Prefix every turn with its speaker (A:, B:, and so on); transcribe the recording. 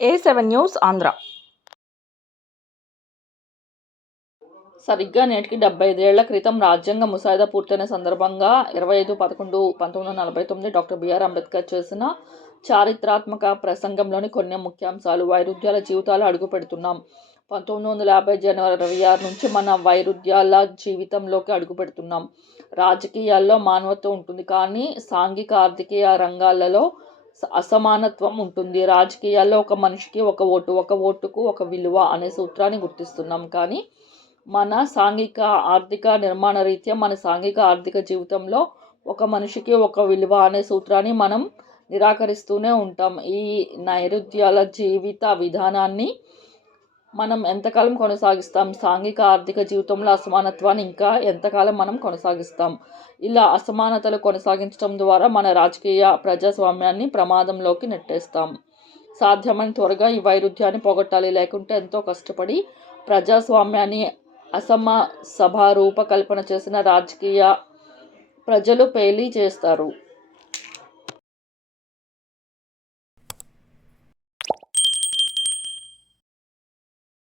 A: ఏ seven news Andhra. సరిగ్గా నేటికి డెబ్బై ఐదేళ్ళ క్రితం రాజ్యాంగ ముసాయిదా పూర్తయిన సందర్భంగా ఇరవై ఐదు పదకొండు పంతొమ్మిది వందల నలభై తొమ్మిది డాక్టర్ బిఆర్ అంబేద్కర్ చేసిన చారిత్రాత్మక ప్రసంగంలోని కొన్ని ముఖ్యాంశాలు వైరుధ్యాల జీవితాలు అడుగుపెడుతున్నాం. పంతొమ్మిది వందల యాభై జనవరి ఇరవై ఆరు నుంచి మన వైరుధ్యాల జీవితంలోకి అడుగుపెడుతున్నాం. రాజకీయాల్లో మానవత్వం ఉంటుంది కానీ సాంఘిక ఆర్థిక రంగాలలో అసమానత్వం ఉంటుంది. రాజకీయాల్లో ఒక మనిషికి ఒక ఓటు ఒక ఓటుకు ఒక విలువ అనే సూత్రాన్ని గుర్తిస్తున్నాం. కానీ మన సాంఘిక ఆర్థిక నిర్మాణ రీత్యా మన సాంఘిక ఆర్థిక జీవితంలో ఒక మనిషికి ఒక విలువ అనే సూత్రాన్ని మనం నిరాకరిస్తూనే ఉంటాం. ఈ నైరుత్యాల జీవిత విధానాన్ని మనం ఎంతకాలం కొనసాగిస్తాం? సాంఘిక ఆర్థిక జీవితంలో అసమానత్వాన్ని ఇంకా ఎంతకాలం మనం కొనసాగిస్తాం? ఇలా అసమానతలు కొనసాగించడం ద్వారా మన రాజకీయ ప్రజాస్వామ్యాన్ని ప్రమాదంలోకి నెట్టేస్తాం. సాధ్యమైన త్వరగా ఈ వైరుధ్యాన్ని పోగొట్టాలి. లేకుంటే ఎంతో కష్టపడి ప్రజాస్వామ్యాన్ని అసమ సభ రూపకల్పన చేసిన రాజకీయ ప్రజలు పేలీ చేస్తారు.